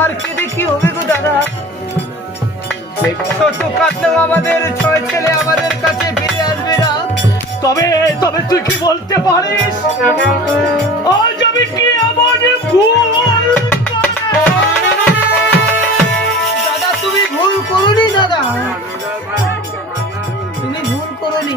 আর কেঁদে কি হবে গো দাদা ছোট কাটলেও আমাদের ছয় ছেলে আমাদের কাছে ফিরে আসবে না তবে তবে তুই কি বলতে পারিস আজ আমি কি এমন ভুল দাদা, তুমি ভুল করনি, দাদা। তুমি ভুল করনি।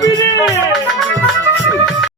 Jubilee!